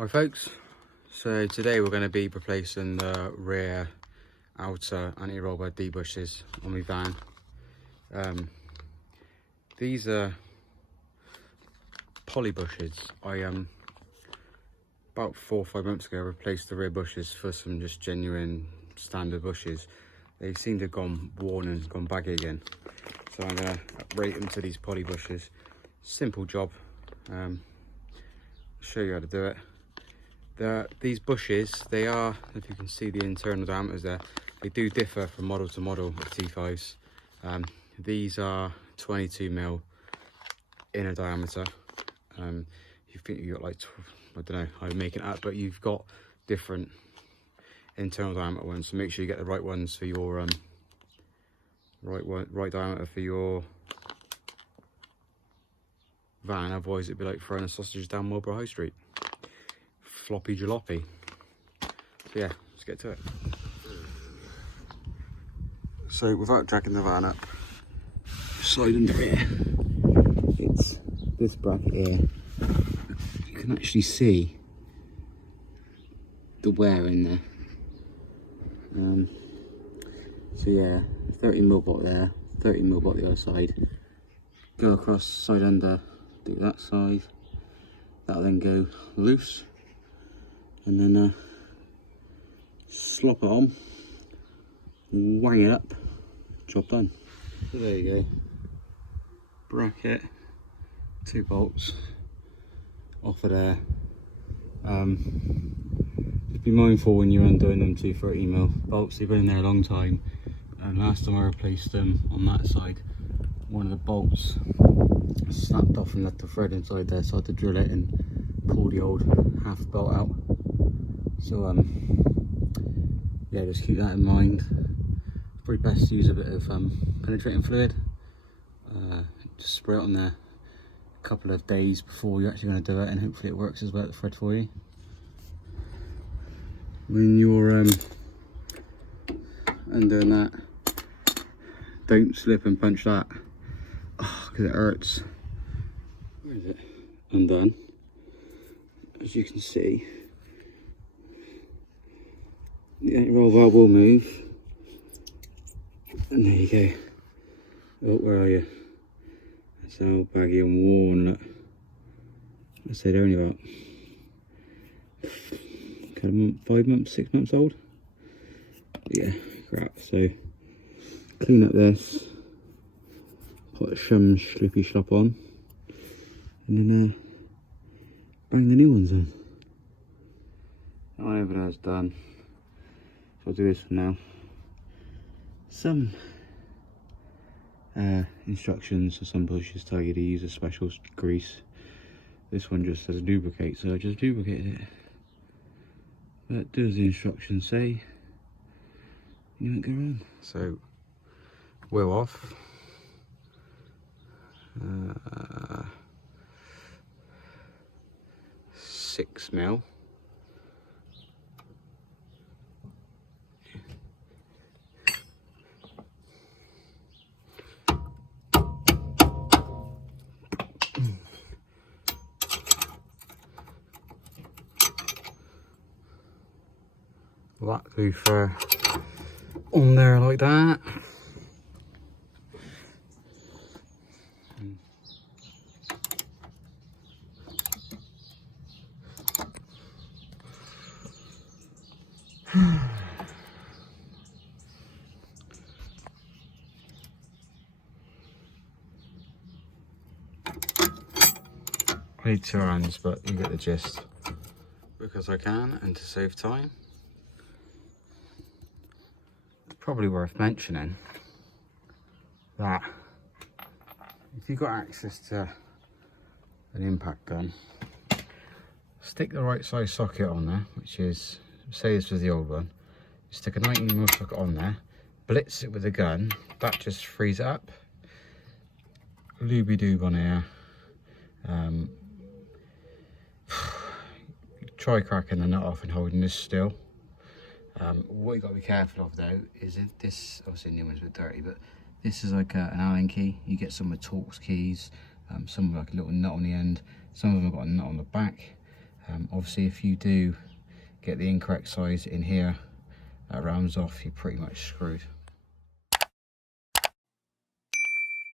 Hi folks, so today we're going to be replacing the rear outer anti-roll bar D-bushes on my van. These are poly bushes. I about 4 or 5 months ago replaced the rear bushes for some just genuine standard bushes. They seem to have gone worn and gone baggy again, so I'm going to rate them to these poly bushes. Simple job. I'll show you how to do it. These bushes, they are, if you can see the internal diameters there, they do differ from model to model of T5s. These are 22mm inner diameter. You think you've got like, I don't know how you make it up, but you've got different internal diameter ones, so make sure you get the right ones for your right diameter for your van, otherwise it'd be like throwing a sausage down Marlborough High Street. Floppy jalopy. So yeah, let's get to it. So without dragging the van up, slide under here, it's this bracket here. You can actually see the wear in there. So yeah, 30mm bolt there, 30mm bolt the other side. Go across side under, do that side. That'll then go loose. And then slop it on, wang it up, job done. So there you go, bracket, 2 bolts off of there. Just be mindful when you're undoing them 2 30mm bolts, they've been in there a long time. And last time I replaced them on that side, one of the bolts snapped off and left the thread inside there, so I had to drill it and pull the old half bolt out. So yeah, just keep that in mind. It's probably best to use a bit of penetrating fluid. Just spray it on there a couple of days before you're actually going to do it, and hopefully it works as well as the thread for you. When you're undoing that, don't slip and punch that, because it hurts. Where is it? Undone. As you can see, the anti-roll bar will move, and there you go. Oh, where are you? That's how baggy and worn. Look, I say they're only about 5 months, 6 months old. Yeah, crap. So clean up this, put some slippy slop on, and then bang the new ones in. That one over there is done. So I'll do this for now. Some instructions for some bushes tell you to use a special grease. This one just says lubricate, so I just lubricated it. But do as the instructions say, you won't go wrong. So, wheel off. 6mm. That loofer on there like that. I need 2 hands, but you get the gist. Because I can, and to save time. It's probably worth mentioning that if you've got access to an impact gun, stick the right size socket on there, which is, say this was the old one, stick a 19mm socket on there, blitz it with a gun, that just frees it up. Looby-doob on here. Try cracking the nut off and holding this still. What you got to be careful of though is if this, obviously new one's a bit dirty, but this is like an Allen key. You get some with Torx keys, some with like a little nut on the end, some of them have got a nut on the back. Obviously if you do get the incorrect size in here, that rounds off, you're pretty much screwed.